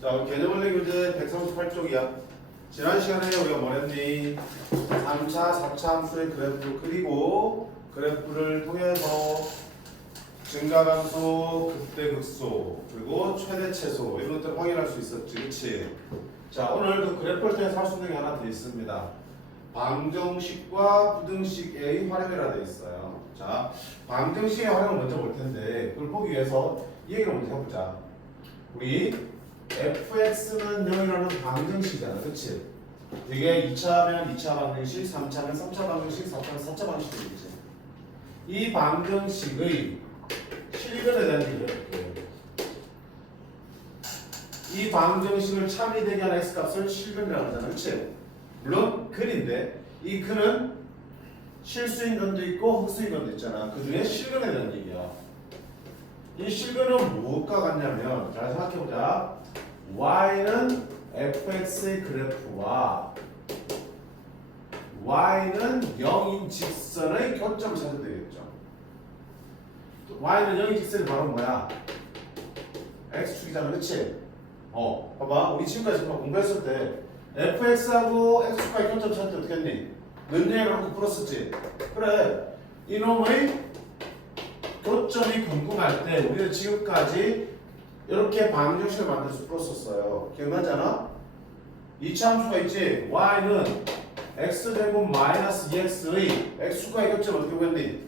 자, 개념원리 교재 138쪽이야. 지난 시간에 우리가 뭘 했니? 3차, 4차 함수의 그래프를 그리고 그래프를 통해서 증가함수, 극대극소, 그리고 최대최소 이런 것들을 확인할 수 있었지, 그치? 자, 오늘 그 그래프를 통해서 할 수 있는 게 하나 더 있습니다. 방정식과 부등식의 활용이라 되어 있어요. 자, 방정식의 활용을 먼저 볼 텐데 그걸 보기 위해서 이 얘기를 먼저 해보자. 우리 fx는 0이라는 방정식이잖아, 그치? 이게 2차면 2차 방정식, 3차면 3차 방정식, 4차면 4차 방정식이지. 이 방정식의 실근에 대한 얘기를 해볼게요. 이 방정식을 참이 되게 하는 x값을 실근이라고 하잖아, 그치? 물론 근인데 이 근은 실수인 건도 있고 흑수인 건도 있잖아. 그 중에 실근에 대한 얘기야. 이 실근은 무엇과 같냐면, 잘 생각해보자. y는 fx의 그래프와 y는 0인 직선의 교점을 찾아야 되겠죠. y는 0인 직선이 바로 뭐야? x축이잖아, 그치? 봐봐. 우리 지금까지 공부했을 때 fx하고 x축과의 교점 찾을 때 어떻게 했니? 는얘를 놓고 풀었었지? 그래. 이놈의 교점이 궁금할 때 우리는 지금까지 이렇게 방정식을 만들어서 풀었었어요. 기억나잖아? 2차 함수가 있지? y는 x제곱 마이너스 2x의 x축과의 교점을 어떻게 구했니?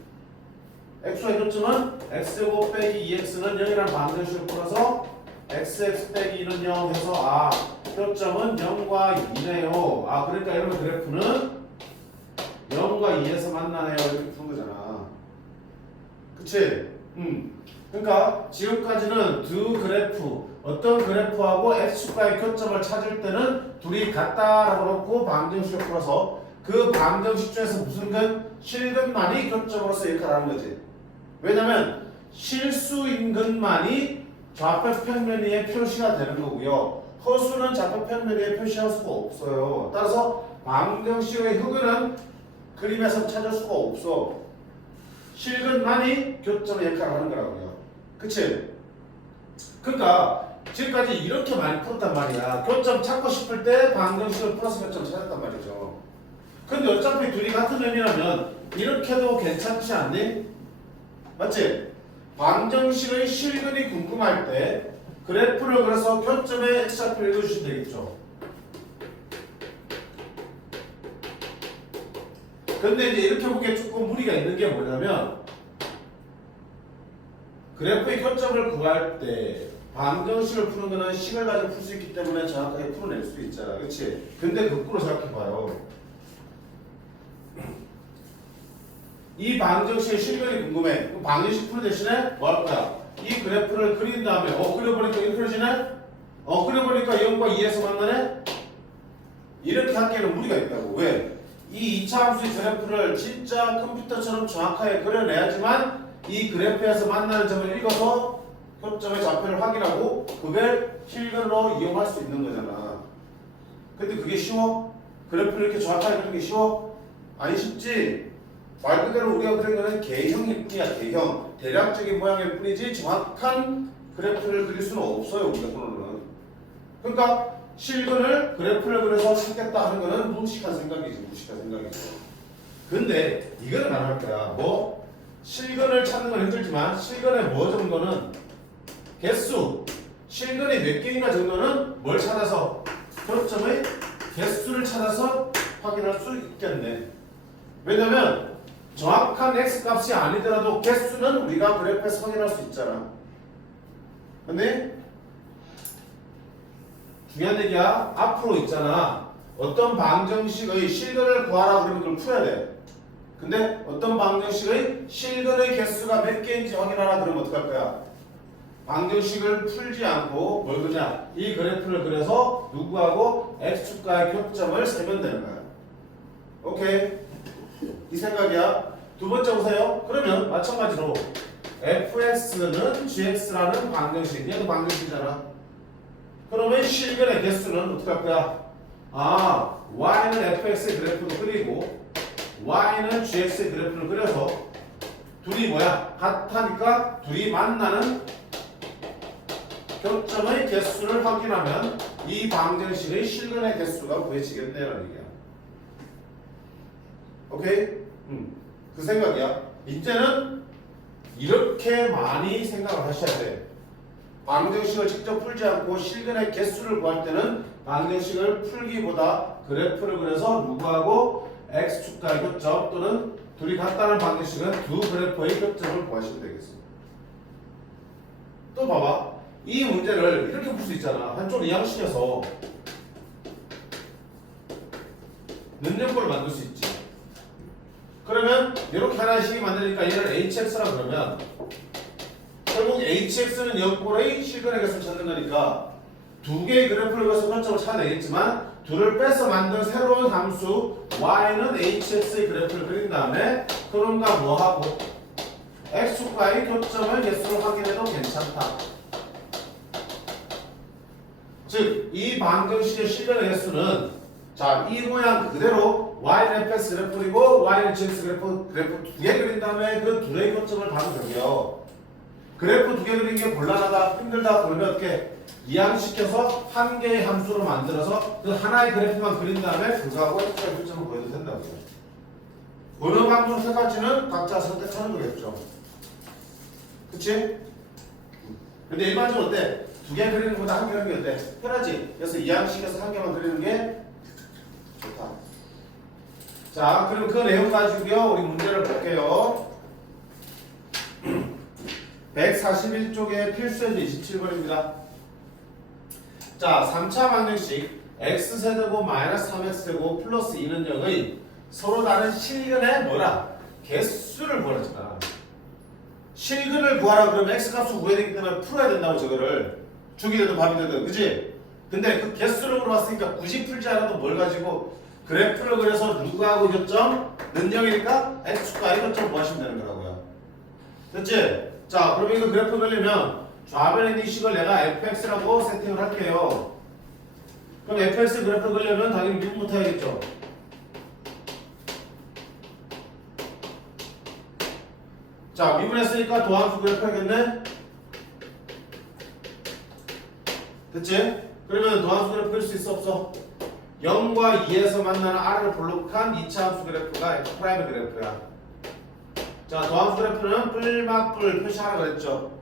x축과의 교점은 x제곱 빼기 2x는 0이라는 방정식을 풀어서 xx 빼기 2는 0 해서 교점은 0과 2네요. 그러니까 이러면 그래프는 0과 2에서 만나네요. 이렇게 푼 거잖아. 그치? 그러니까 지금까지는 두 그래프, 어떤 그래프하고 x축과의 교점을 찾을 때는 둘이 같다라고 놓고 방정식을 풀어서 그 방정식 중에서 무슨 근? 실근만이 교점으로서 역할을 하는 거지. 왜냐면 실수인 근만이 좌표 평면 위에 표시가 되는 거고요. 허수는 좌표 평면 위에 표시할 수가 없어요. 따라서 방정식의 흑은은 그림에서 찾을 수가 없어. 실근만이 교점의 역할을 하는 거라고요. 그치? 그러니까 지금까지 이렇게 많이 풀었단 말이야. 교점 찾고 싶을 때 방정식을 풀어서 교점 찾았단 말이죠. 근데 어차피 둘이 같은 의미라면 이렇게도 괜찮지 않니? 맞지? 방정식의 실근이 궁금할 때 그래프를 그려서 교점의 x좌표를 읽어주시면 되겠죠. 근데 이제 이렇게 보기에 조금 무리가 있는 게 뭐냐면, 그래프의 교점을 구할 때 방정식을 푸는 거는 식을 가지고 풀 수 있기 때문에 정확하게 풀어낼 수 있잖아, 그치? 근데 거꾸로 생각해봐요. 이 방정식의 실근이 궁금해. 그럼 방정식 푸는 대신에 뭐 할 거야? 이 그래프를 그린 다음에 그려보니까 이렇게 그려지네? 그려보니까 0과 2에서 만나네? 이렇게 하기에는 무리가 있다고. 왜? 이 2차 함수의 그래프를 진짜 컴퓨터처럼 정확하게 그려내야지만 이 그래프에서 만나는 점을 읽어서 교점의 좌표를 확인하고 그걸 실근으로 이용할 수 있는 거잖아. 근데 그게 쉬워? 그래프를 이렇게 정확하게 그리는 게 쉬워? 아니 쉽지? 말 그대로 우리가 그린 거는 개형일 뿐이야. 개형. 대략적인 모양일 뿐이지 정확한 그래프를 그릴 수는 없어요, 우리가 손으로는. 그러니까 실근을 그래프를 그려서 찾겠다 하는 거는 무식한 생각이지. 근데 이거는 안 할 거야. 실근을 찾는 건 힘들지만 실근의 뭐 정도는 개수, 실근이 몇 개인가 정도는 뭘 찾아서 교점의 개수를 찾아서 확인할 수 있겠네. 왜냐면 정확한 x값이 아니더라도 개수는 우리가 그래프에서 확인할 수 있잖아. 근데 중요한 얘기야. 앞으로 있잖아. 어떤 방정식의 실근을 구하라 그러면 그걸 풀어야 돼. 근데 어떤 방정식의 실근의 개수가 몇 개인지 확인하라 그러면 어떡할 거야? 방정식을 풀지 않고 뭘 그냥 이 그래프를 그려서 누구하고 x축과의 교점을 세면 되는 거야. 오케이? 이 생각이야. 두 번째 보세요. 그러면 마찬가지로 fx는 gx라는 방정식, 얘도 방정식이잖아. 그러면 실근의 개수는 어떻게 할 거야? y는 fx의 그래프도 그리고 y는 gx의 그래프를 그려서 둘이 뭐야? 같으니까 둘이 만나는 교점의 개수를 확인하면 이 방정식의 실근의 개수가 구해지겠네라는 얘기야. 오케이? 그 생각이야. 이제는 이렇게 많이 생각을 하셔야 돼. 방정식을 직접 풀지 않고 실근의 개수를 구할 때는 방정식을 풀기보다 그래프를 그려서 누구하고 x축과의 교점 또는 둘이 같다는 방정식은 두 그래프의 교점을 구하시면 되겠습니다. 또 봐봐. 이 문제를 이렇게 풀 수 있잖아. 한쪽으로 이항시켜서 능력표를 만들 수 있지. 그러면 이렇게 하나의 식이 만드니까 얘를 hx라 그러면 결국 hx는 옆골의 실근의 개수를 찾는 거니까 두 개의 그래프를 그려서 관점을 찾아내겠지만 둘을 빼서 만든 새로운 함수 y는 hx의 그래프를 그린 다음에 그놈과 뭐하고 x축과의 교점의 개수를 확인해도 괜찮다. 즉, 이 방정식의 실근의 개수는 자, 이 모양 그대로 y는 fx 그래프 그리고 y는 gx 그래프 두 개 그린 다음에 그 둘의 교점을 봐도 되고요. 그래프 두 개 그리는 게 곤란하다, 힘들다 그러면 어떻게 이항시켜서 한 개의 함수로 만들어서 그 하나의 그래프만 그린 다음에 그거하고 x축과의 교점을 구해도 된다고요. 어느 방법을 택할지는 각자 선택하는 거겠죠. 그치? 근데 일반적으로 어때? 두 개 그리는 것보다 한 개 그리는 게 어때? 편하지? 그래서 이항시켜서 한 개만 그리는 게 좋다. 자, 그럼 그 내용 가지고요 우리 문제를 볼게요. 141쪽에 필수현재 27번입니다. 자, 3차 방정식 x세제곱 마이너스 3x제곱 플러스 2는 0의 서로 다른 실근의 뭐라? 개수를 구하랬잖아. 실근을 구하라 그러면 x값을 구해야 되기 때문에 풀어야 된다고 저거를. 죽이 되든 밥이 되든, 그치? 근데 그 개수를 물어봤으니까 굳이 풀지 않아도 뭘 가지고 그래프를 그려서 누구하고 교점? 는 0이니까 x축과 이것점 구하시면 되는 거라고요. 됐지? 자, 그럼 이거 그래프 그리려면 좌변에 있는 이 식을 내가 fx라고 세팅을 할게요. 그럼 fx 그래프 그리려면 당연히 미분부터 해야겠죠. 자, 미분했으니까 도함수 그래프 해야겠네? 됐지? 그러면 도함수 그래프 그릴 수 있어 없어? 0과 2에서 만나는 R을 볼록한 2차 함수 그래프가 F' 그래프야. 자, 도함수 그래프는 뿔막뿔 표시하라 그랬죠.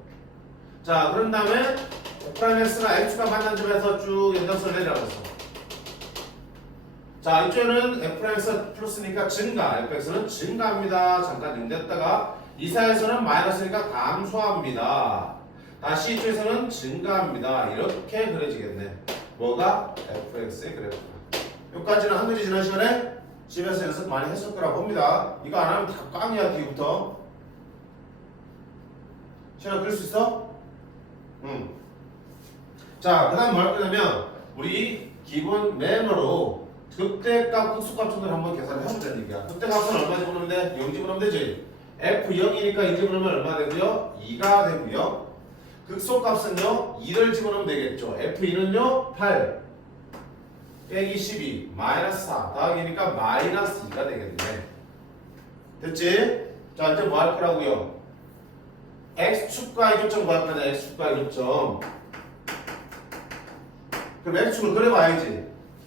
자, 그런 다음에 F'X가 X가 만난 점에서 쭉 연장선을 내려갔어. 자, 이쪽에는 F'X 플러스니까 증가, Fx는 증가합니다. 잠깐 연됐다가 이 사이에서는 마이너스니까 감소합니다. 다시 이쪽에서는 증가합니다. 이렇게 그려지겠네. 뭐가? fx의 그래프가. 여기까지는 한글이 지난 시간에 집에서 연습 많이 했을 거라고 봅니다. 이거 안 하면 다 꽝이야 뒤부터. 시간아 그릴 수 있어? 응. 자, 그 다음 뭐 할 거냐면 우리 기본 매너로 극대값, 극소값 정도를 한번 계산을 해보자는 얘기야. 극대값은 얼마 집어넣으면 돼? 0 집어넣으면 되지? F0이니까 2 집어넣으면 얼마 되고요? 2가 되고요. 극소값은요 2를 집어넣으면 되겠죠. F2는요 8 빼기 12 마이너스 4 더하기니까 마이너스 2가 되겠네. 됐지? 자, 이제 뭐 할 거라고요? x축과의 교점 구할 거냐. x축과의 교점. 그럼 x축을 그려봐야지.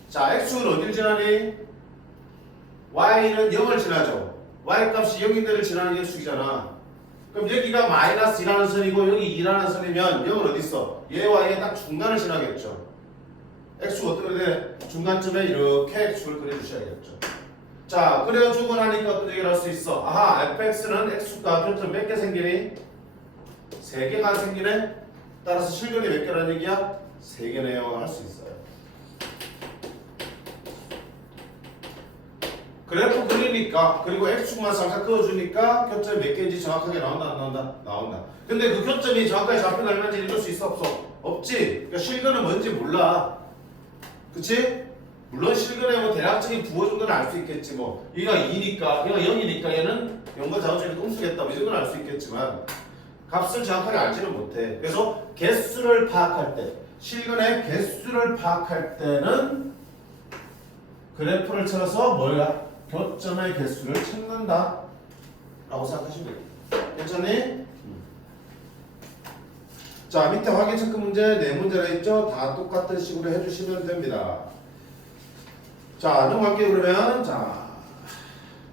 자, x축은 어딜 지나니? y는 0을 지나죠. y값이 0인 데를 지나는 게 x축이잖아. 그럼 여기가 마이너스 2라는 선이고 여기 2라는 선이면 0은 어디 있어? 얘와 얘 딱 중간을 지나겠죠. x축 어떻게 돼? 중간쯤에 이렇게 x축을 그려주셔야겠죠. 자, 그려주고 나니까 어떤 얘기를 할 수 있어? 아하, fx는 x축과 교점 몇 개 생기니? 3개가 생기네? 따라서 실근이 몇 개라는 얘기야? 3개네요 할 수 있어요. 그래프 그리니까 그리고 x축만 살짝 그어주니까 교점이 몇 개인지 정확하게 나온다 안 나온다? 나온다. 근데 그 교점이 정확하게 잡힌 얼마인지 읽을 수 있어 없어? 없지. 그러니까 실근은 뭔지 몰라. 그치? 물론 실근의 뭐 대략적인 부호 정도는 알 수 있겠지. 뭐 얘가 2니까 얘가 0이니까 얘는 0과 자오점이 음수겠다. 이 정도는 알 수 있겠지만 값을 정확하게 알지는 못해. 그래서 개수를 파악할 때 실근의 개수를 파악할 때는 그래프를 쳐서 뭐야? 교점의 개수를 찾는다 라고 생각하시면 돼요. 괜찮니? 자, 밑에 확인 체크 문제 네 문제나 있죠? 다 똑같은 식으로 해주시면 됩니다. 자, 넘어갈게요. 그러면 자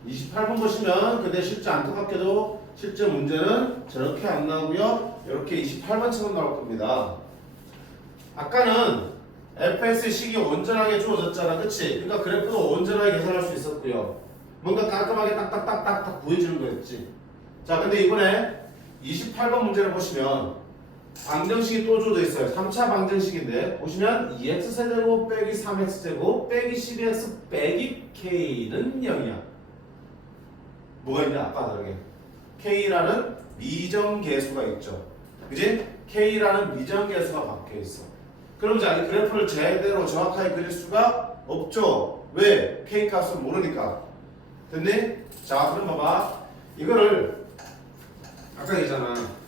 28번 보시면 근데 실제 안타깝게도 실제 문제는 저렇게 안 나오고요. 이렇게 28번처럼 나올 겁니다. 아까는 fx의 식이 온전하게 주어졌잖아. 그치? 그러니까 그래프도 온전하게 계산할 수 있었고요. 뭔가 깔끔하게 딱딱딱딱딱 보여주는 거였지. 자, 근데 이번에 28번 문제를 보시면 방정식이 또 주어져 있어요. 3차 방정식인데 보시면 2x세제곱 빼기 3x제곱 빼기 12x 빼기 k는 0이야. 뭐가 있냐? 아까 다르게 k라는 미정계수가 있죠. 그지? k라는 미정계수가 박혀있어. 그럼 이제 이 그래프를 제대로 정확하게 그릴 수가 없죠. 왜? k 값을 모르니까. 됐니? 자, 그럼 봐봐. 이거를 아까 얘기잖아.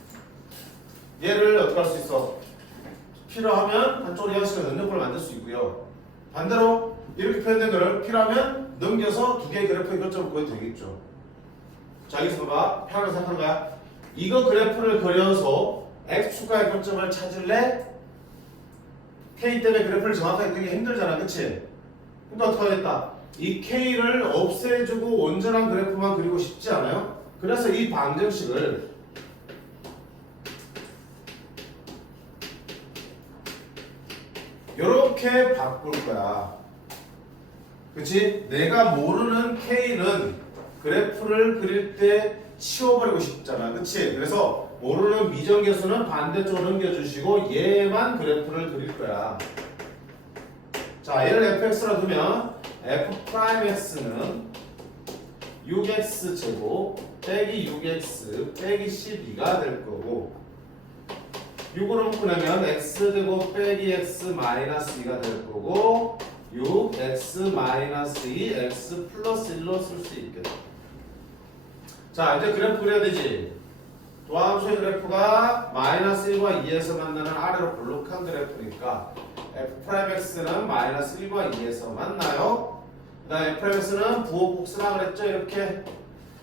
얘를 어떻게 할 수 있어? 필요하면 한쪽으로 형식을 능력을 만들 수 있고요. 반대로 이렇게 표현된 거를 필요하면 넘겨서 두 개의 그래프의 교점을 구해도 되겠죠. 자, 여기서 봐봐. 편하게 생각하는 거야. 이거 그래프를 그려서 x축과의 교점을 찾을래? k 때문에 그래프를 정확하게 그리기 힘들잖아. 그치? 근데 어떻게 하겠다? 이 k를 없애주고 온전한 그래프만 그리고 싶지 않아요? 그래서 이 방정식을 요렇게 바꿀 거야. 그치? 내가 모르는 k는 그래프를 그릴 때 치워버리고 싶잖아. 그치? 그래서 모르는 미정계수는 반대쪽으로 넘겨주시고 얘만 그래프를 그릴 거야. 자, 얘를 fx라 두면 f'x는 6x제곱 빼기 6x 빼기 12가 될 거고 6으로 묶으려면 x제곱 빼기 x 마이너스 2가 될 거고 6x 마이너스 2 x 플러스 1로 쓸 수 있겠다. 자, 이제 그래프 그려야 되지. 도함수의 그래프가 마이너스 1과 2에서 만나는 아래로 볼록한 그래프니까 f'x는 마이너스 1과 2에서 만나요. 그 다음에 f'x는 부호 복수라 그랬죠. 이렇게.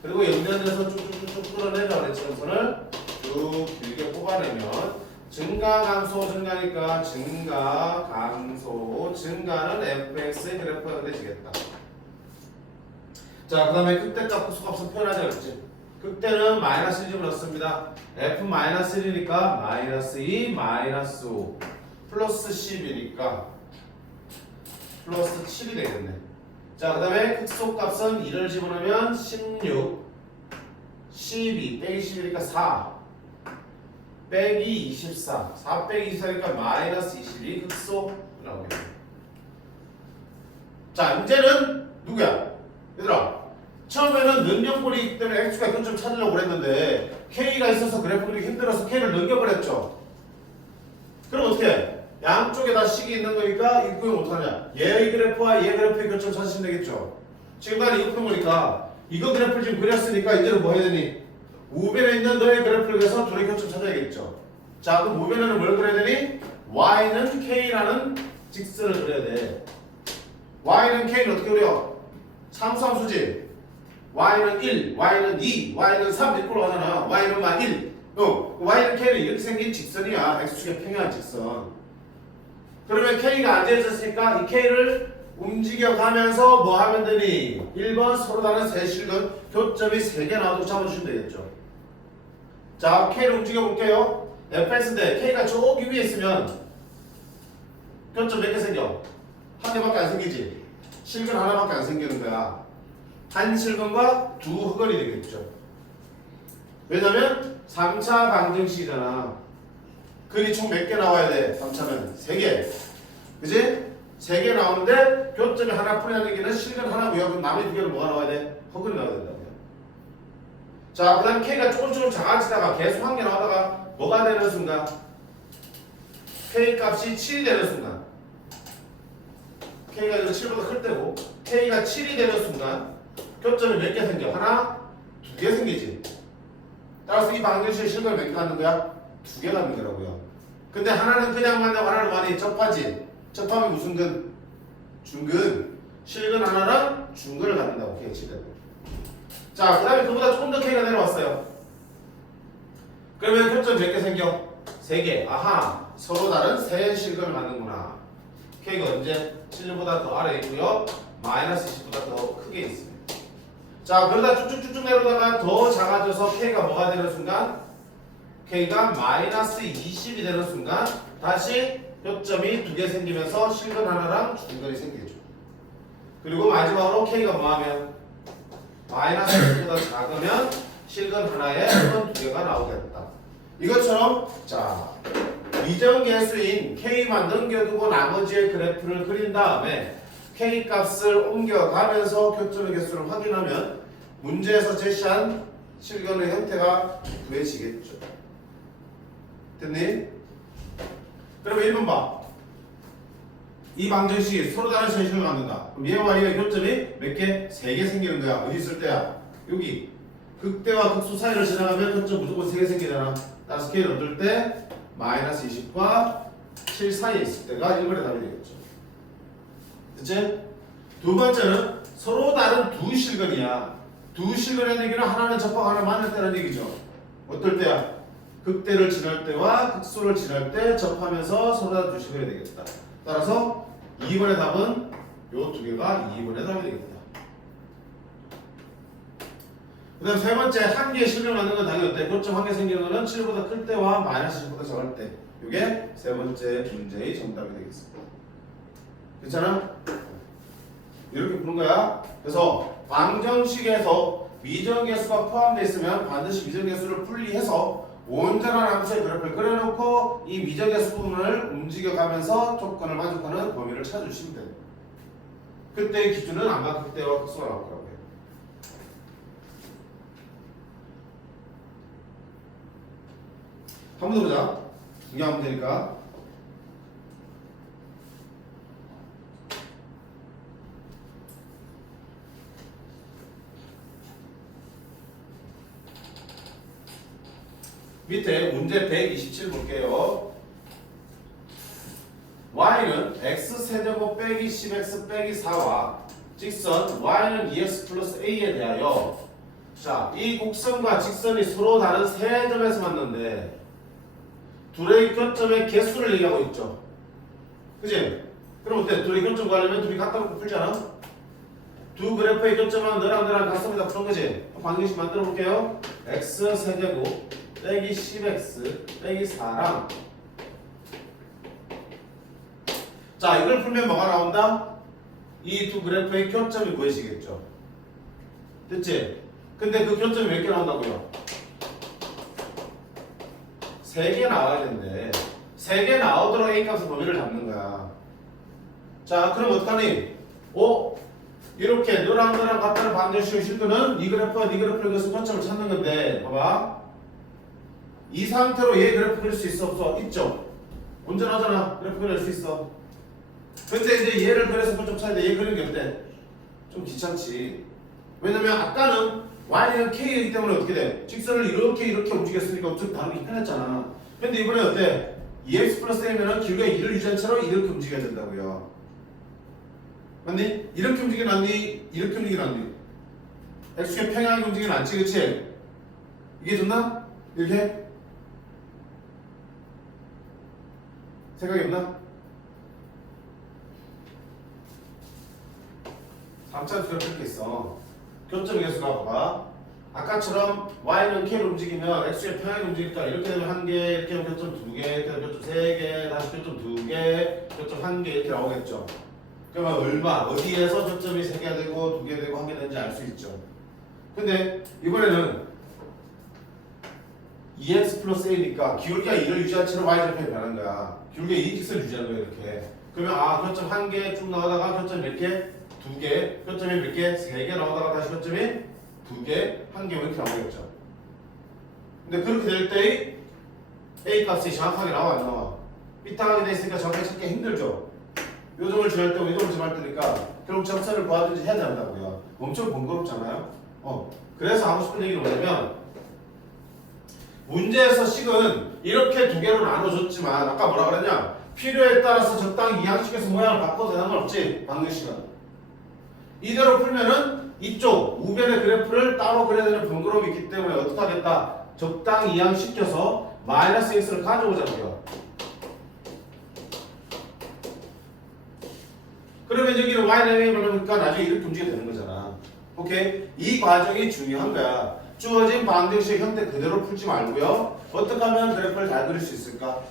그리고 연변에서 쭉쭉쭉 끌어내자 그랬죠. 선을 쭉 길게 뽑아내면 증가 감소 증가니까 증가 감소 증가는 fx의 그래프가 되시겠다. 자, 그 다음에 극대값 극소값은 표현하자 그랬지. 극대는 마이너스 1을 넣습니다. f 마이너스 1이니까 마이너스 2 마이너스 5 플러스 10이니까 플러스 7이 되겠네. 자, 그 다음에 극소값은 2를 집어넣으면 16 12 빼기 10이니까 4 빼기 24 4 빼기 24니까 마이너스 22 극소 나오겠네. 자, 문제는 누구야? 얘들아, 처음에는 능력분이기 때문에 x가 근점 찾으려고 그랬는데 k가 있어서 그래프 그리기 힘들어서 k를 넘겨버렸죠. 그럼 어떻게 해? 양쪽에 다 식이 있는 거니까 이거 구형 못하냐? 얘의 그래프와 얘 그래프의 교점 찾으시면 되겠죠. 지금 난 이거 푼 거니까 이거 그래프를 지금 그렸으니까 이제는 뭐 해야 되니? 우변에 있는 너의 그래프를 그려서 둘의 교점 찾아야겠죠. 자, 그럼 우변에는 뭘 그려야 되니? y는 k라는 직선을 그려야 돼. y는 k는 어떻게 그려? 참수함수지. y는 1, y는 2, y는 3 이렇게 올라가잖아. y는 만 1. y는 k는 이렇게 생긴 직선이야. x축의 평행한 직선. 그러면 k가 앉아있었으니까 이 k를 움직여가면서 뭐 하면 되니? 1번 서로 다른 세 실근 교점이 3개 나와도 잡아주시면 되겠죠. 자, k를 움직여 볼게요. fx인데 k가 저기 위에 있으면 교점 몇 개 생겨? 한 개밖에 안 생기지. 실근 하나밖에 안 생기는 거야. 한 실근과 두 흑원이 되겠죠. 왜냐면 3차 방정식이잖아. 근이 총 몇 개 나와야 돼? 3차면 3개. 그지? 3개 나오는데 교점이 하나 풀이하는 게는 실근 하나고요. 그럼 나머지 2개는 뭐가 나와야 돼? 흑원이 나와야 된다고요. 자, 그 다음에 k가 조금 작아지다가 계속 한 개 나오다가 뭐가 되는 순간? k 값이 7이 되는 순간. k가 이거 7보다 클 때고 k가 7이 되는 순간 교점이 몇 개 생겨? 하나, 2개 생기지. 따라서 이 방정식의 실근을 몇 개 갖는 거야? 2개 갖는 거라고요. 근데 하나는 그냥 만나고 하나는 많이 접하지. 접하면 무슨 근? 중근. 실근 하나랑 중근을 갖는다고 K가 7되고. 자, 그 다음에 그보다 조금 더 K가 내려왔어요. 그러면 교점 몇 개 생겨? 3개. 아하, 서로 다른 세 실근을 갖는구나. K가 언제 7보다 더 아래에 있고요. 마이너스 20보다 더 크게 있습니다. 자, 그러다 쭉쭉쭉쭉 내려다가 더 작아져서 K가 뭐가 되는 순간? K가 마이너스 20이 되는 순간 다시 표점이 2개 생기면서 실근 하나랑 중근이 생기죠. 그리고 마지막으로 K가 뭐하면 마이너스 1보다 작으면 실근 하나에 실근 2개가 나오겠다. 이것처럼 자 미정계수인 K만 넘겨두고 나머지의 그래프를 그린 다음에 K 값을 옮겨가면서 교점의 개수를 확인하면 문제에서 제시한 실근의 형태가 구해지겠죠. 됐니? 그럼 1번 봐. 이 방정식이 서로 다른 현실을 갖는다. 그럼 얘와 얘의 교점이 몇 개? 3개 생기는 거야. 어디 있을 때야? 여기. 극대와 극소 사이를 지나가면 교점 무조건 3개 생기잖아. 따라서 K를 얻을 때 마이너스 20과 7 사이에 있을 때가 1번의 답이 되겠죠. 됐지? 두 번째는 서로 다른 두 실근이야. 두 실근의 얘기는 하나는 접하고 하나는 만날 때라는 얘기죠. 어떨 때야? 극대를 지날 때와 극소를 지날 때 접하면서 서로 다른 두 실근이 되겠다. 따라서 2번의 답은 요 두 개가 2번의 답이 되겠다. 그 다음 세 번째, 한 개의 실근을 갖는 건 당연히 어때? 교점 한 개 생기는 거는 7보다 클 때와 마이너스 10보다 작을 때. 이게 세 번째 문제의 정답이 되겠습니다. 괜찮아? 이렇게 푸는 거야. 그래서 방정식에서 미정계수가 포함되어 있으면 반드시 미정계수를 분리해서 온전한 함수의 그래프를 그려놓고 이 미정계수 부분을 움직여가면서 조건을 만족하는 범위를 찾아주시면 돼요. 그때의 기준은 아마 극대와 극소가 나올 거라고 해요. 한 번 더 보자. 중요한 문제니까. 밑에 문제 127 볼게요. y는 x세제곱 빼기 10x 빼기 4와 직선 y는 2x 플러스 a에 대하여 자, 이 곡선과 직선이 서로 다른 세 점에서 만났는데 둘의 교점의 개수를 얘기하고 있죠. 그치? 그럼 어때? 둘의 교점 구하려면 둘이 갖다 놓고 풀잖아? 두 그래프의 교점은 너랑 너랑 같습니다. 푸는 거지? 방정식 만들어 볼게요. x세제곱 빼기 10x 빼기 4랑 자 이걸 풀면 뭐가 나온다? 이 두 그래프의 교점이 구해지겠죠. 됐지? 근데 그 교점이 몇 개 나온다고요? 3개 나와야 되는데 3개 나오도록 A값의 범위를 잡는 거야. 자 그럼 어떡하니? 이렇게 너랑 너랑 같다는 방정식의 실근은 이 그래프와 이 그래프를 그려서 교점을 찾는 건데 봐봐 이 상태로 얘 그래프 그릴 수 있어 없어? 있죠? 온전하잖아. 그래프 그릴 수 있어. 근데 이제 얘를 그려서 교점 찾아야 돼. 얘 그리는 게 어때? 좀 귀찮지. 왜냐면 아까는 y는 k이기 때문에 어떻게 돼? 직선을 이렇게 움직였으니까 좀 다루기 편했잖아. 근데 이번에 어때? 2x 플러스 a면은 길게 2를 유지한 채로 이렇게 움직여야 된다고요. 맞니? 이렇게 움직이는 낫니? 이렇게 움직이는 낫니? x축의 평행하게 움직이는 낫지 그치? 이게 좋나? 이렇게? 생각이 없나? 3차 주가 그렇게 있어. 교점 개수가 봐봐. 아까처럼 y는 k를 움직이면 x의 평행을 움직일까? 이렇게 되면 1개, 이렇게 되면 교점 2개, 이렇게 되면 교점 3개, 다시 교점 2개, 교점 1개 이렇게 나오겠죠. 그러면 얼마, 어디에서 교점이 3개가 되고 2개 되고 1개 되는지 알 수 있죠. 근데 이번에는 2x 플러스 a니까 기울기가 2를 유지한 채로 y절편이 변한 거야. 기울기가 2 직선을 유지하는 거야 이렇게. 그러면 교점 1개 쭉 나오다가 교점 몇 개? 2개, 교점이 몇 개? 3개 나오다가 다시 교점이 2개, 1개 이렇게 나오겠죠. 근데 그렇게 될 때 A 값이 정확하게 나와 안 나와? 삐딱하게 돼 있으니까 정확하게 찾기 힘들죠. 요점을 지날 때고 요점을 지날 때니까 결국 접선을 구하든지 해야 된다고요. 엄청 번거롭잖아요. 그래서 하고 싶은 얘기는 뭐냐면 문제에서 식은 이렇게 두 개로 나눠줬지만 아까 뭐라 그랬냐? 필요에 따라서 적당히 이항식에서 모양을 바꿔도 되는 건 없지. 방정식은. 이대로 풀면은 이쪽 우변의 그래프를 따로 그려야 되는 번거로움이 있기 때문에 어떻게 하겠다? 적당히 이항시켜서 마이너스 x를 가져오자고요. 그러면 여기는 y는 그러니까 나중에 이렇게 움직이게 되는 거잖아. 오케이? 이 과정이 중요한 거야. 주어진 방정식 형태 그대로 풀지 말고요. 어떻게 하면 그래프를 잘 그릴 수 있을까?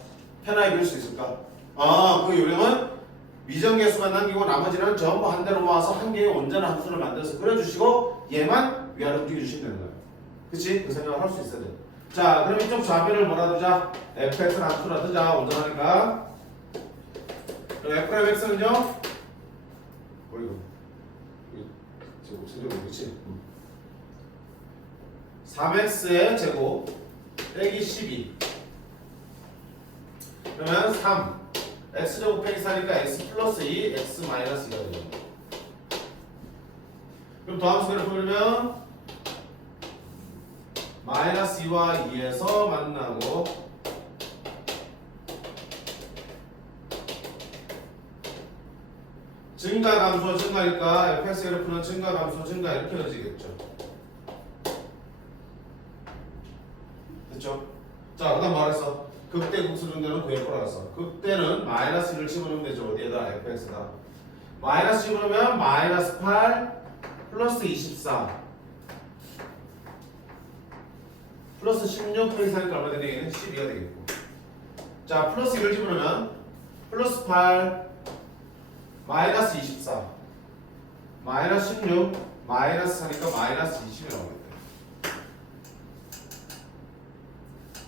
편하게 그릴 수 있을까? 그 요령은 미정계수만 남기고 나머지는 전부 한 대로 모아서 한 개의 온전한 함수를 만들어서 그려주시고 얘만 위아래 움직여주시면 되는 거예요. 그치? 그 생각을 할 수 있어야 돼. 자, 그럼 이쪽 좌변을 뭐라 두자? fx를 함수라 두자. 온전하니까. 그럼 f'의 x는요? 이거 제곱 세제곱 그치? 3x의 제곱 빼기 12 그러면 3 x제곱 빼기 4니까 x 플러스 2 x 마이너스 2가 되죠. 그럼 더함수를 풀면 마이너스 2와 2에서 만나고 증가 감소 증가니까 fx 그래프는 증가 감소 증가 이렇게 그려지겠죠. 됐죠? 자, 그 다음 말했어. 극대 국수 중대는 구할 거라고 했어. 극대는 마이너스 1을 집어넣으면 되죠. 어디에다? fx다. 마이너스 집어넣으면 마이너스 8 플러스 24 플러스 16 빼기 4니까 얼마 되니? 12가 되겠고. 자, 플러스 1을 집어넣으면 플러스 8 마이너스 24 마이너스 16 마이너스 4니까 마이너스 20이 나오겠다.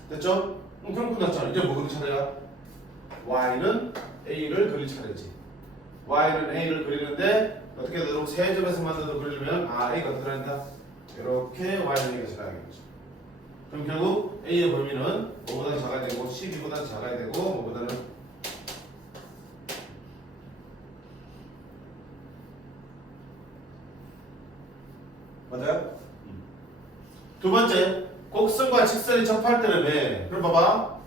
됐죠? 그럼 끝났잖아. 이제 뭐 그릴 차례야? y는 a를 그릴 차례지. y는 a를 그리는데 어떻게 되도록 세 점에서 만나도 그리려면 a가 어떻게 된다? 이렇게 y는 a가 지나가겠죠. 그럼 결국 a의 범위는 5보다 작아야 되고 12보다 작아야 되고 5보다는 맞아요? 두 번째, 곡선과 직선이 접할 때는 왜? 그럼 봐봐.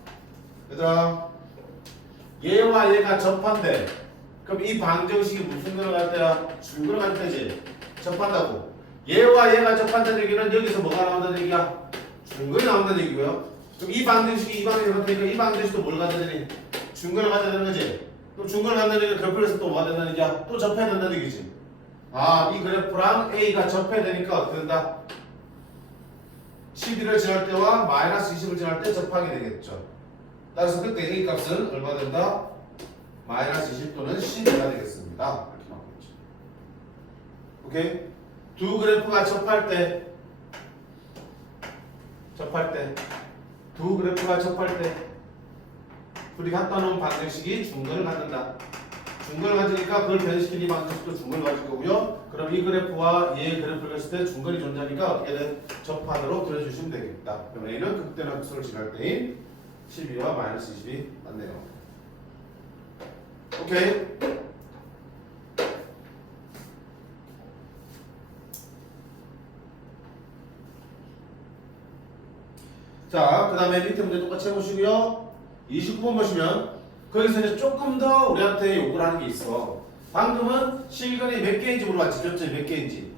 얘들아, 얘와 얘가 접한대. 그럼 이 방정식이 무슨 거로 갈 때야? 중거로 갈 때지. 접한다고. 얘와 얘가 접한다는 얘기는 여기서 뭐가 나온다는 얘기야? 중거리 나온다는 얘기고요. 그럼 이 방정식이 이 방정식이 그렇다니까 이 방정식도 뭘 가져야 되니? 중거를 가져야 되는 거지. 그럼 중거를 간다는 얘기는 그래프에서 또 뭐가 된다는 얘기야? 또 접해야 된다는 얘기지. 이 그래프랑 A가 접해야 되니까 어떻게 된다? 11을 지날 때와 마이너스 20을 지날 때 접하게 되겠죠. 따라서 그때 A 값은 얼마 된다? 마이너스 20 또는 12가 되겠습니다. 이렇게 나오겠죠. 오케이? 두 그래프가 두 그래프가 접할 때 둘이 갖다 놓은 방정식이 중근을 갖는다. 중근을 가지니까 그걸 변시킨 이 방정식도 중근을 가질 거고요. 그럼 이 그래프와 얘의 그래프를 그렸을 때 중근이 존재하니까 어떻게 된 접하도록 그려주시면 되겠다. 그럼 A는 극대나 극소를 지날 때인 12와 마이너스 20이 맞네요. 오케이. 자, 그 다음에 밑에 문제 똑같이 해보시고요. 29번 보시면 거기서 이제 조금 더 우리한테 요구를 하는 게 있어. 방금은 실근이 몇 개인지 물어봤지. 몇 개인지.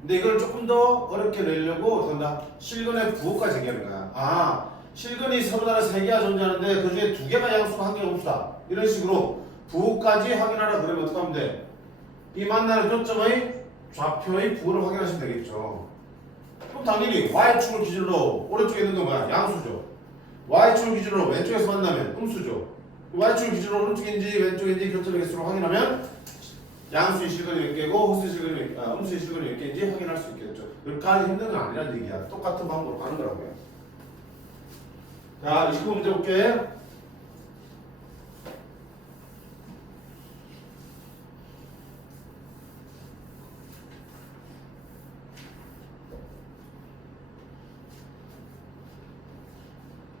근데 이걸 조금 더 어렵게 내려고 된다. 실근의 부호까지 얘기하는 거야. 실근이 서로 다른 세 개가 존재하는데 그 중에 두 개가 양수가 한 개가 음수다. 이런 식으로 부호까지 확인하라 그러면 어떻게 하면 돼? 이 만나는 교점의 좌표의 부호를 확인하시면 되겠죠. 그럼 당연히 y축을 기준으로 오른쪽에 있는 건 뭐야? 양수죠. y축을 기준으로 왼쪽에서 만나면 음수죠. y축을 기준으로 오른쪽인지 왼쪽인지 교점의 개수로 확인하면 양수의 실근이 몇 개고 음수의 실근이 몇 개인지 확인할 수 있겠죠. 여기까지 힘든 건 아니라는 얘기야. 똑같은 방법으로 가는 거라고요. 자, 29번 문제 볼게.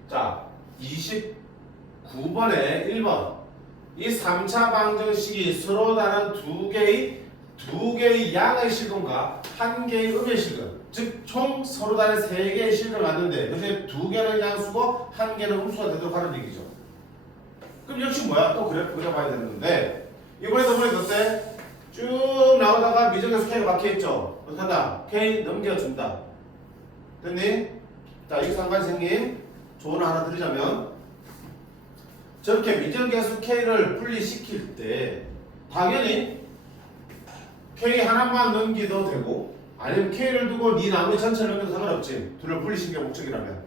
자, 29번에 1번. 이 3차 방정식이 서로 다른 두 개의 양의 실근과 한 개의 음의 실근, 즉 총 서로 다른 세 개의 실근을 갖는데 그중에 두 개는 양수고 한 개는 음수가 되도록 하는 얘기죠. 그럼 역시 뭐야? 또 그래프 그려봐야 되는 건데 이번에도 보니까 어때? 쭉 나오다가 미정에서 K가 박혀있죠. 어떻게 한다? K 넘겨준다. 됐니? 자, 여기서 한 가지 생긴 조언을 하나 드리자면 저렇게 미정계수 K를 분리시킬 때 당연히 K 하나만 넘기도 되고 아니면 K를 두고 네 나머지 전체를 넘겨도 상관없지. 둘을 분리시키는 게 목적이라면.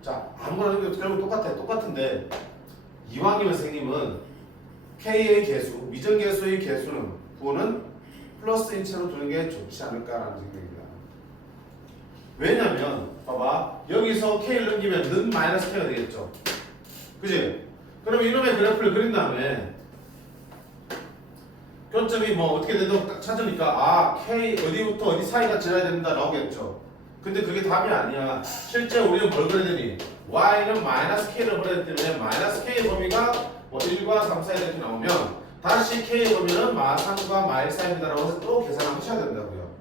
자, 아무거나 넘겨도 결국 똑같아. 똑같은데 이왕이면 선생님은 K의 개수, 미정계수의 개수는 부호는 플러스인 채로 두는 게 좋지 않을까라는 생각입니다. 왜냐면 봐봐 여기서 K를 넘기면 는 마이너스 K가 되겠죠. 그지? 그럼 이놈의 그래프를 그린 다음에 교점이 뭐 어떻게 된다고 딱 찾으니까 아 K 어디부터 어디 사이가 지나야 된다 나오겠죠. 근데 그게 답이 아니야. 실제 우리는 뭘 그려야 되니? Y는 마이너스 K를 그려야 되기 때문에 마이너스 K 범위가 뭐 1과 3 사이 이렇게 나오면 다시 K 범위는 마3과 마1 사이입니다라고 해서 또 계산하셔야 된다고요.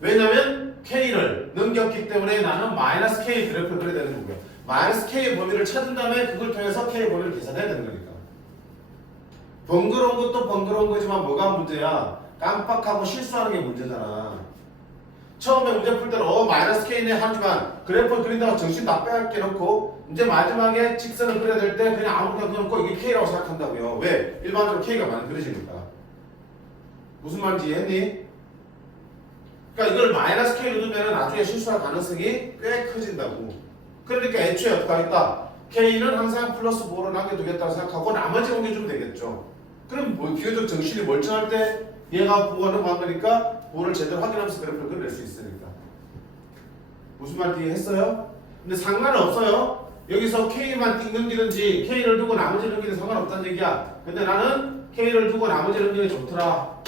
왜냐면 K를 넘겼기 때문에 나는 마이너스 K 그래프를 그려야 되는 거고요. 마이너스 K의 범위를 찾은 다음에 그걸 통해서 K의 범위를 계산해야 되는 거니까. 번거로운 것도 번거로운 거지만 뭐가 문제야? 깜빡하고 실수하는 게 문제잖아. 처음에 문제 풀 때는 마이너스 K네 하지만 그래프 그린다고 정신 다 빼앗겨 놓고 이제 마지막에 직선을 그려야 될 때 그냥 아무거나 그려놓고 이게 K라고 생각한다고요. 왜? 일반적으로 K가 많이 그려지니까. 무슨 말인지 이해했니? 그러니까 이걸 마이너스 K로 두면 나중에 실수할 가능성이 꽤 커진다고. 그러니까 애초에 어떻게 하겠다? K는 항상 플러스 5로 남겨두겠다고 생각하고 나머지 옮겨주면 되겠죠. 그럼 뭐 비교적 정신이 멀쩡할 때 얘가 9가 넘어간 거니까 5를 제대로 확인하면서 그래프를 그려낼 수 있으니까. 무슨 말인지 이해했어요? 근데 상관은 없어요. 여기서 K만 띵 넘기든지 K를 두고 나머지를 넘기든 상관없다는 얘기야. 근데 나는 K를 두고 나머지를 넘기는 게 좋더라.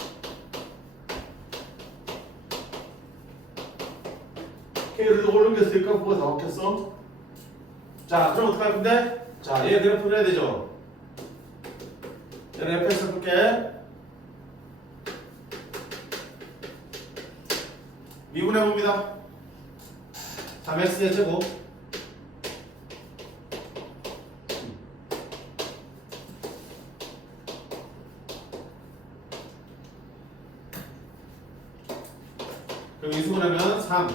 K를 두고 넘겼으니까 9가 다 먹혔어. 자, 그럼 어떡할 건데? 자, 얘 그래프 그려야 되죠? 얘는 fx 볼게. 미분해 봅니다. 3x의 제곱 그럼 이수분하면 3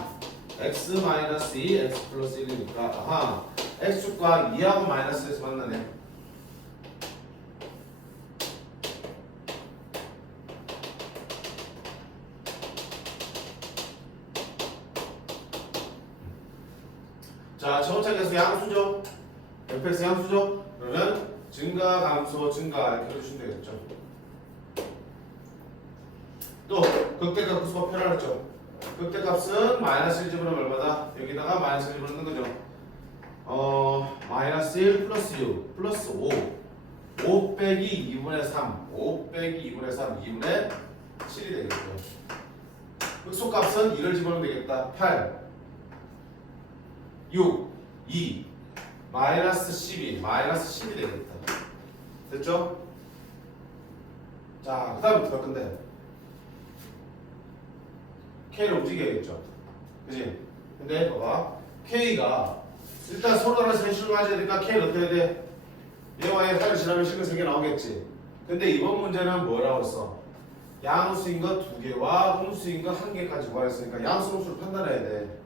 x 마이너스 2 x 플러스 1이니까 아하 x축과 2하고 마이너스에서 만나네. 자, 저차계수 양수죠. fx 양수죠. 그러면 증가, 감소, 증가 이렇게 해주시면 되겠죠. 또 극대값 극소가 표현하죠. 극대값은 마이너스 1 집어넣으면 얼마다? 여기다가 마이너스 1 집어넣는 거죠. 마이너스 1 플러스 6 플러스 5 빼기 2분의 3 5 빼기 2분의 3 2분의 7이 되겠죠. 극소값은 2를 집어넣으면 되겠다. 8 6, 2, 마이너스 12, 마이너스 10이 되겠다. 됐죠? 자, 그 다음에 어떡할 건데? K를 움직여야겠죠. 그치? 근데 봐봐. K가 일단 서로 다른 현실을 맞아야 되니까 K를 어떻게 해야 돼? 얘와 얘 사이를 지나면 식은 3개 나오겠지. 근데 이번 문제는 뭐라고 했어? 양수인 거 2개와 음수인 거 1개까지 구하였으니까 양수 음수를 판단해야 돼.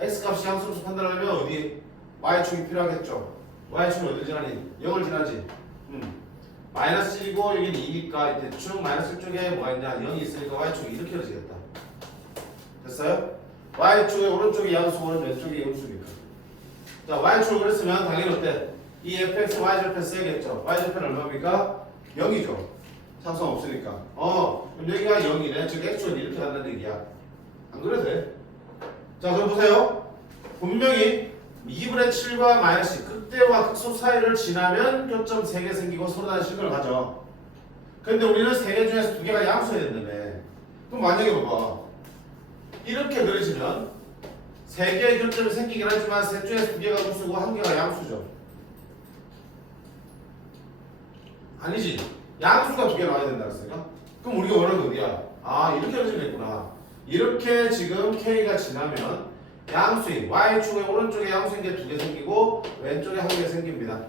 x값이 양수로서 판단하려면 어디? y축이 필요하겠죠. y축은 어딜 지나니? 0을 지나지. 마이너스 1이고 여기는 2니까 대충 마이너스 1쪽에 뭐가 있냐? 0이 있으니까 y축이 이렇게 그려지겠다. 됐어요? y축의 오른쪽이 양수고 왼쪽이 음수니까. 자, y축을 그렸으면 당연히 어때? 이 fx, y절편 써야겠죠. y절편 얼마입니까? 0이죠. 상수가 없으니까. 그럼 여기가 0이네. 즉 x축은 이렇게 간다는 얘기야. 안 그래도 돼. 자, 그럼 보세요. 분명히 2분의 7과 마이너스 극대와 극소 사이를 지나면 교점 3개 생기고 서로 다른 실근을 가져. 근데 우리는 3개 중에서 2개가 양수해야 된다며. 그럼 만약에 봐봐. 이렇게 그려지면 3개의 교점이 생기긴 하지만 셋 중에서 2개가 음수고 1개가 양수죠. 아니지. 양수가 2개 나와야 된다 그랬으니까. 그럼 우리가 원하는 건 어디야? 아, 이렇게 그려지겠구나. 이렇게 지금 K가 지나면 양수인 Y축의 오른쪽에 양수인 게 2개 생기고 왼쪽에 1개 생깁니다.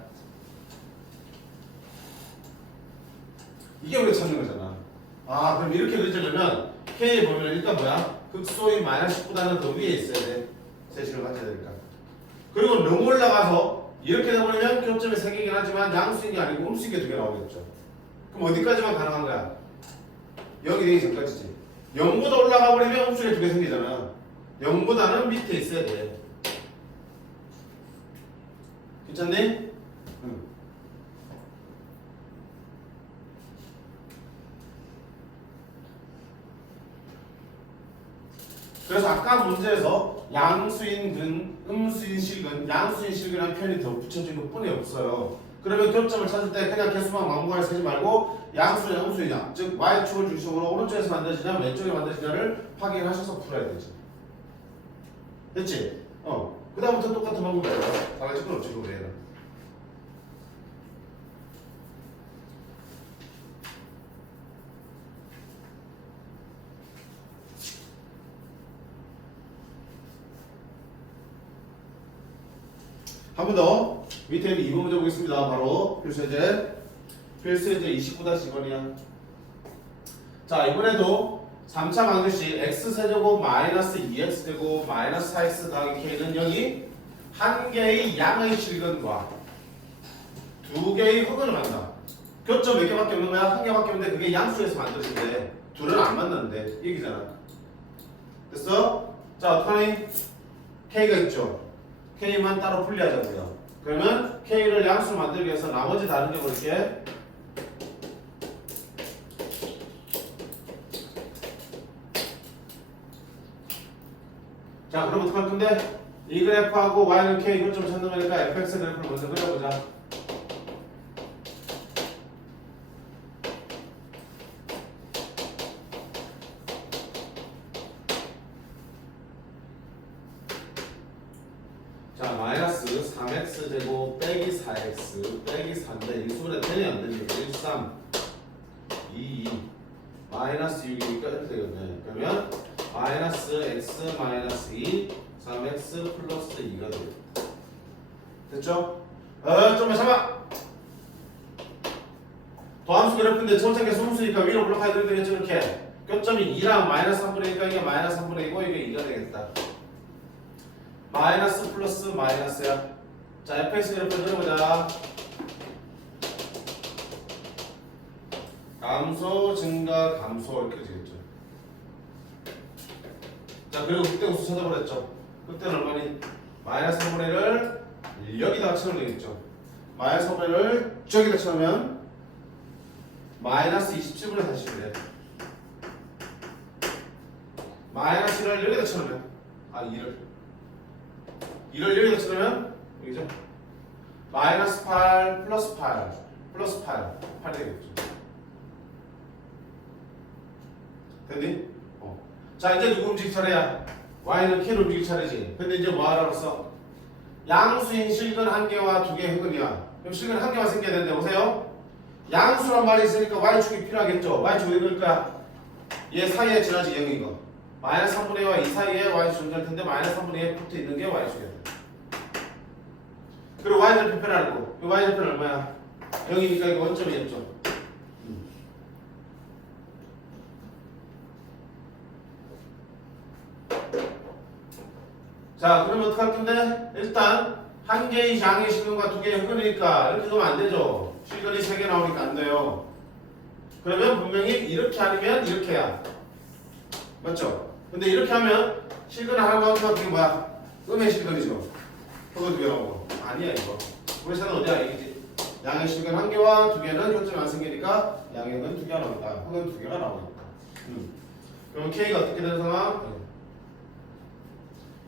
이게 우리가 찾는 거잖아. 아, 그럼 이렇게 그려지려면 K의 범위는 일단 뭐야? 극소인 마이너스 10보다는 더 위에 있어야 돼. 세식을 가져야 되니까. 그리고 너무 올라가서 이렇게 되버리면 교점이 3개긴 하지만 양수인 게 아니고 음수인 게 2개 나오겠죠. 그럼 어디까지만 가능한 거야? 0이 되기 전까지지. 0보다 올라가 버리면 음수가 2개 생기잖아. 0보다는 밑에 있어야 돼. 괜찮니? 응. 그래서 아까 문제에서 양수인 근, 음수인 실근, 양수인 실근이라는 표현이 더 붙여진 것 뿐이 없어요. 그러면 교점을 찾을 때 그냥 개수만 막무가내 세지 말고 양수냐 음수냐, 즉 y축을 중심으로 오른쪽에서 만들어지냐 왼쪽에 만들어지냐를 확인하셔서 풀어야 되지. 됐지? 그 다음부터 똑같은 방법이야. 달라질 건 없지, 그거는. 한 번 더. 밑에 있는 2번 문제 보겠습니다. 바로 필수예제 29-1이야. 자, 이번에도 3차 방정식 x세제곱 마이너스 2x제곱 마이너스 4x 더하기 k는 여기 한 개의 양의 실근과 두 개의 흑은을 만다. 교점 몇 개밖에 없는 거야? 한 개밖에 없는데 그게 양수에서 만들어진대. 둘은 안 만났는데 얘기잖아. 됐어? 자, 어떡하니? k가 있죠? k만 따로 분리하자고요. 그러면 k를 양수로 만들기 위해서 나머지 다른 게 볼게. 자, 그럼 어떡할 건데? 이 그래프하고 y는 k 교점 찾는 거니까 fx 그래프를 먼저 그려보자. 자, 마이너스 3x제곱 빼기 4x 빼기 4인데 이 수분에 되냐 안 되냐? 1, 3, 2, 2 마이너스 6이니까 이렇게 되겠네. 그러면 마이너스 x 마이너스 2 3x 플러스 2가 되겠다. 됐죠? 좀만 참아. 도함수 그래프인데 전체 계수 음수니까 위로 올라가야 되겠죠. 이렇게 교점이 2랑 마이너스 3분의 1이니까 이게 마이너스 3분의 2고 이게 2가 되겠다. 마이너스 플러스 마이너스야. 자, fx 그래프 그려보자. 감소 증가 감소 이렇게 되겠죠. 자, 그리고 그때 우수 찾아버렸죠. 그때는 얼마니? 마이너스 3분의 1을 여기다가 쳐놓으면 되겠죠. 마이너스 3분의 1을 저기다 쳐놓으면 마이너스 27분의 40이래. 마이너스 1을 여기다 쳐놓으면 2를 여기다 쳐놓으면 여기죠. 마이너스 8 플러스 8 플러스 8 되겠죠. 됐니? 자, 이제 누구 움직일 차례야? y는 k를 움직일 차례지. 근데 이제 뭐 하라고 써? 양수인 실근 한 개와 두 개의 흑은이야. 그럼 실근 한 개만 생겨야 되는데 보세요. 양수란 말이 있으니까 y축이 필요하겠죠. y축 왜 그럴 거야? 얘 사이에 지나지 0인 거. 마이너스 3분의 2와 이 사이에 y축 존재할 텐데 마이너스 3분의 2에 붙어 있는 게 y축이야. 그리고 y절편 표현하고 이 y절편 얼마야? 0이니까 이거 원점이겠죠. 자, 그러면 어떡할 건데? 일단 한 개의 양의 실근과 두 개의 흑은이니까 이렇게 넣으면 안 되죠. 실근이 3개 나오니까 안 돼요. 그러면 분명히 이렇게 아니면 이렇게야. 맞죠? 근데 이렇게 하면 실근 하나 나오면 그게 뭐야? 음의 실근이죠. 흑은 2개 나오고. 아니야 이거. 우리 차는 어디야? 이기지. 양의 실근 한 개와 두 개는 교점이 안 생기니까 양의 흑은 2개가 나오니까 흑은 2개가 나오니까. 그럼 K가 어떻게 되는 상황?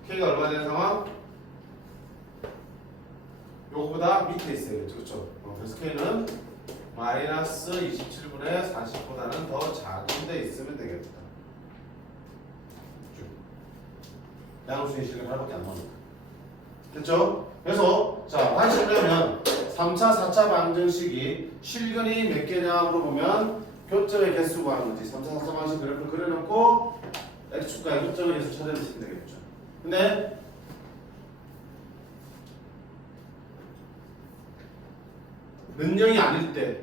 K가 얼마 되는 상황? 요거보다 밑에 있어요. 그렇죠? 그래서 K는 마이너스 27분의 40보다는 더 작은 데 있으면 되겠다. 양수의 실근 하나밖에 안 나오니까. 됐죠? 그래서 자, 다시 보려면 3차, 4차 방정식이 실근이 몇 개냐 물어보면 교점의 개수 구하는 거지. 3차, 4차 방정식 그래프를 그려놓고 x축과의 교점의 개수 찾아내시면 되겠죠. 근데 는영이 아닐 때,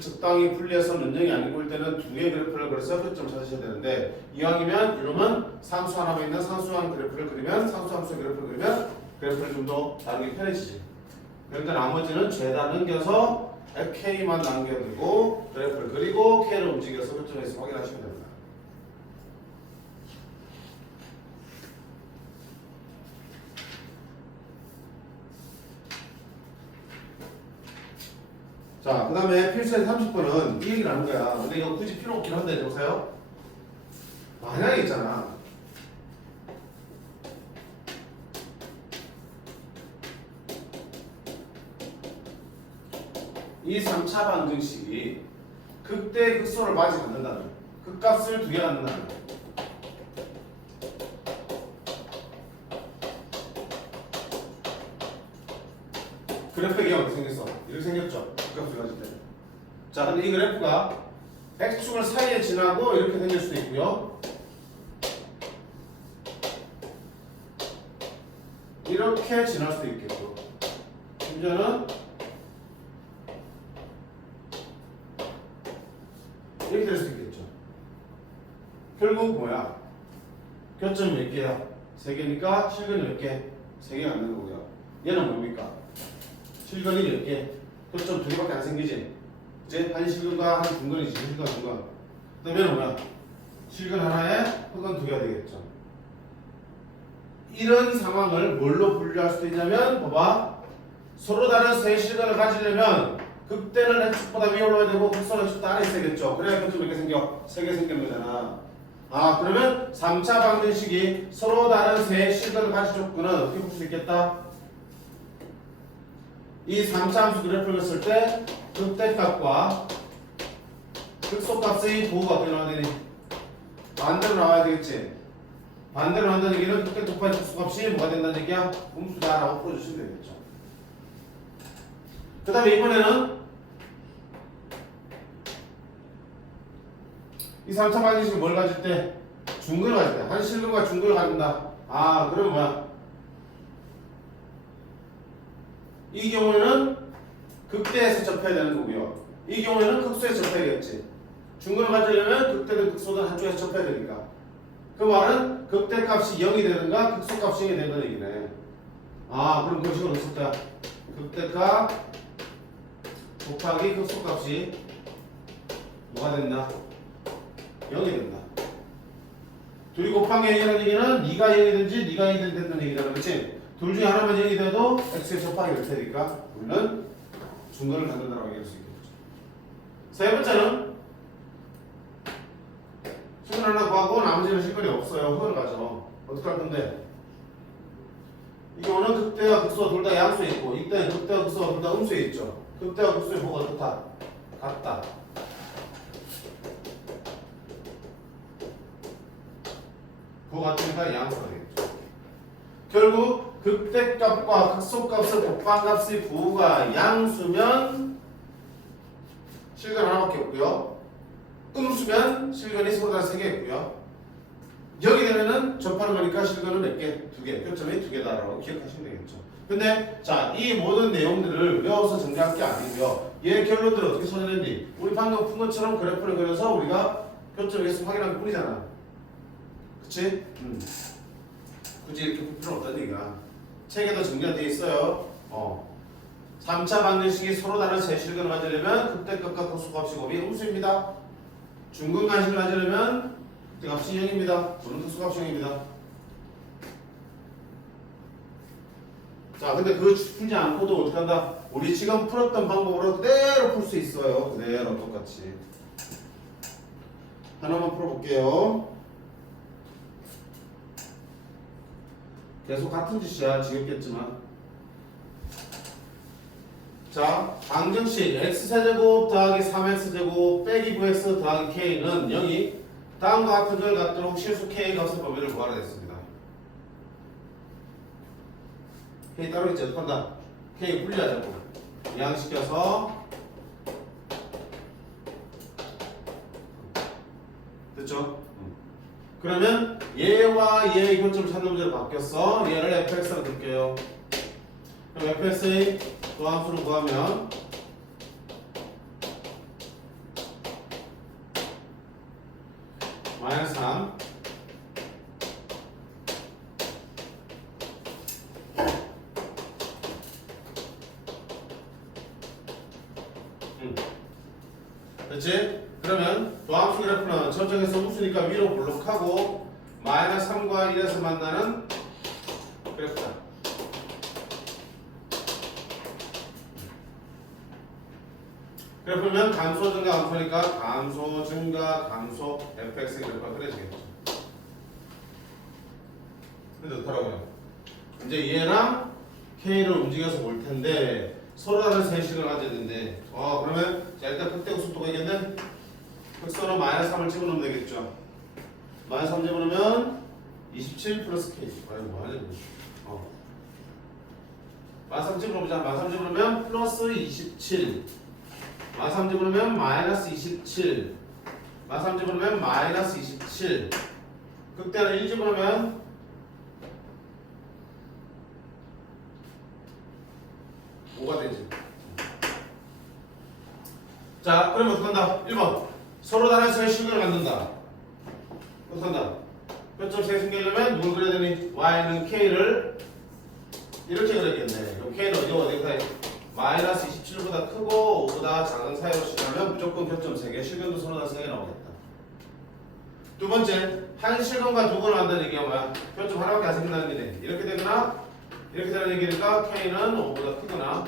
적당히 분리해서 는영이 아니고 일 때는 두 개의 그래프를 그려서 표점을 찾으셔야 되는데 이왕이면 이러면 상수 하나만 있는 상수한 그래프를 그리면 상수 함수의 그래프를 그리면 그래프를 좀 더 다루기 편해지지. 그러니까 나머지는 죄다 넘겨서 K만 남겨두고 그래프를 그리고 K를 움직여서 표점에서 확인하시면 됩니다. 자, 그 다음에 필수의 30번은 이 얘기를 하는 거야. 근데 이거 굳이 필요 없긴 한데, 보세요. 만약에 있잖아. 이 3차 방정식이 극대 극소를 맞이 갖는다는 극값을 두 개 갖는다는 거. 그래프가 어떻게 생겼어? 이렇게 생겼죠? 극값을 가질 때. 자, 근데 이 그래프가 X축을 사이에 지나고 이렇게 생길 수도 있고요. 이렇게 지날 수도 있겠고. 심지어는 이렇게 될 수도 있겠죠. 결국 뭐야? 교점이 몇 개야? 3개니까 실근이 몇 개? 3개가 안 되는 거고요. 얘는 뭡니까? 실근이 몇 개? 교점 2개밖에 안 생기지? 이제 한 실근과 한 중근이지. 실근, 중근. 그 다음에 얘는 뭐야? 실근 하나에 흑은 2개가 되겠죠. 이런 상황을 뭘로 분류할 수도 있냐면 봐봐. 서로 다른 세 실근을 가지려면 극대는 X축보다 위에 올라가야 되고 극소는 X축보다 아래 있어야겠죠. 그래야 교점 몇 개 생겨? 3개 생기는 거잖아. 아, 그러면 3차 방정식이 서로 다른 세 실근을 가진 조건은 어떻게 볼 수 있겠다? 이 3차 함수 그래프를 그렸을 때 극대값과 극소값의 부호가 어떻게 나와야 되니? 반대로 나와야 되겠지. 반대로 나온다는 얘기는 극대 곱하기 극소값이 뭐가 된다는 얘기야? 음수다라고 풀어주시면 되겠죠. 그 다음에 이번에는 이 3차 방정식이 뭘 가질 때? 중근을 가질 때. 한 실근과 중근을 가진다. 아, 그러면 뭐야? 이 경우에는 극대에서 접해야 되는 거고요. 이 경우에는 극소에서 접해야겠지. 중근을 가지려면 극대든 극소든 한쪽에서 접해야 되니까. 그 말은 극대값이 0이 되는가 극소값이 0이 된다는 얘기네. 아, 그럼 그 식으로 쓸 때 극대값 곱하기 극소값이 뭐가 된다? 0이 된다. 둘이 곱한 게 0이라는 얘기는 네가 0이든지 네가 0이든지 된다는 얘기잖아. 그치? 둘 중에 하나만 0이 돼도 x에 접하기 될 테니까 우리는 중근을 갖는다고 얘기할 수 있겠죠. 세 번째는 실근 하나 구하고 나머지는 실근이 없어요. 흑을 가져. 어떻게 할 건데? 이 경우는 극대와 극소가 둘 다 양수에 있고 이때는 극대와 극소가 둘 다 음수에 있죠. 극대와 극소의 부호가 어떻다? 같다. 부호가 같으니까 양수가 되겠죠. 결국 극대값과 극소값의 곱한값의 부호가 양수면 실근 하나밖에 없고요. 음수면 실근이 서로 다 3개 있고요. 여기 되면은 접하는 거니까 실근은 몇 개? 2개. 교점이 2개다라고 기억하시면 되겠죠. 근데 자, 이 모든 내용들을 외워서 정리할 게 아니고요. 얘 결론들을 어떻게 찾아냈니? 우리 방금 푼 것처럼 그래프를 그려서 우리가 교점에서 확인한 것 뿐이잖아. 그치? 굳이 이렇게 풀 필요는 없다는 얘기야. 책에도 정리가 되어 있어요. 3차 방정식이 서로 다른 세 실근을 가지려면 극대값과 극소값이 곱이 음수입니다. 중근 간식을 가지려면 극대값이 0입니다. 저는 극소값이 0입니다. 자, 근데 그거 풀지 않고도 어떻게 한다? 우리 지금 풀었던 방법으로 그대로 풀 수 있어요. 그대로 똑같이. 하나만 풀어볼게요. 계속 같은 짓이야. 지겹겠지만. 자, 방정식 x세제곱 더하기 3x제곱 빼기 9x 더하기 k는 0이 다음과 같은 걸 갖도록 실수 k 값의 범위를 구하라 됐습니다. k 따로 있지? 어떡한다? k 분리하자고. 이항시켜서 됐죠? 그러면 얘와 얘의 교점을 찾는 문제로 바뀌었어. 얘를 fx로 둘게요. 그럼 fx의 도함수를 구하면 그렇지? 그러면 도함수 그래프는 점정에서 우수니까 위로 볼록하고 마이너스 3과 1에서 만나는 그래프다. 그래프면 감소 증가 감소니까 감소 증가 감소 fx 그래프가 그려지겠죠. 근데 어떡하라고요? 이제 얘랑 k를 움직여서 볼 텐데 서로 다른 세식을 가져야 되는데 그러면 자 일단 극대고 속도가 있겠네? 극선은 마이너스 3을 집어넣으면 되겠죠. 마이너스 3 집어넣으면 27 플러스 k. 아이고 뭐하냐 마이너스 3 집어넣으자. 마이너스 3 집어넣으면 플러스 27. 마이너스 3 집어넣으면 마이너스 27. 마이너스 3 집어넣으면 마이너스 27. 극대는 1 집어넣으면 뭐가 되지? 자, 그러면 어떡한다? 1번. 서로 다른 세식을 만든다. 어떡한다? 표점 세식 되려면 뭘 그려야 되니? y는 k를 이렇게 그렸겠네. 그럼 k는 어디가 마이너스 27보다 크고 5보다 작은 사이로 칠하면 무조건 교점 3개, 실근도 서로 다른 3개 나오겠다. 두 번째, 한 실근과 두 근을 만드는 얘기가 뭐야? 교점 하나밖에 안 생긴다는 얘기네. 이렇게 되거나 이렇게 되는 얘기니까 k는 5보다 크거나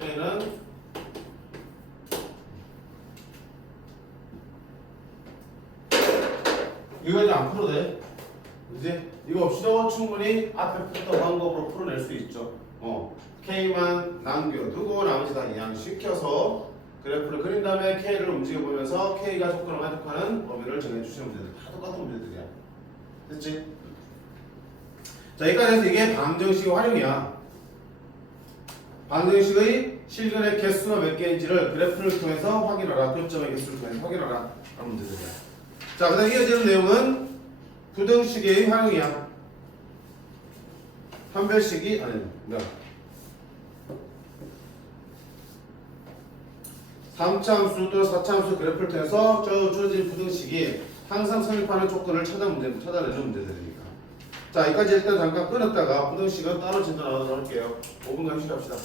k는 이거 이제 안 풀어도 돼. 그지? 이거 없이도 충분히 앞에 풀던 방법으로 풀어낼 수 있죠. k만 남겨두고 나머지 다 이항시켜서 그래프를 그린 다음에 k를 움직여보면서 k가 조건을 만족하는 범위를 정해주시면 됩니다. 다 똑같은 문제들이야. 됐지? 자, 여기까지 해서 이게 방정식의 활용이야. 방정식의 실근의 개수가 몇 개인지를 그래프를 통해서 확인하라. 교점의 개수를 통해서 확인하라. 라는 문제들이야. 자, 그 다음 이어지는 내용은 부등식의 활용이야. 판별식이 아닙니다. 3차함수 또는 4차함수 그래프를 통해서 주어진 부등식이 항상 성립하는 조건을 찾아내는 문제들이니까. 자, 여기까지 일단 잠깐 끊었다가 부등식은 따로 진도 나눠서 할게요. 5분간 휴식합시다.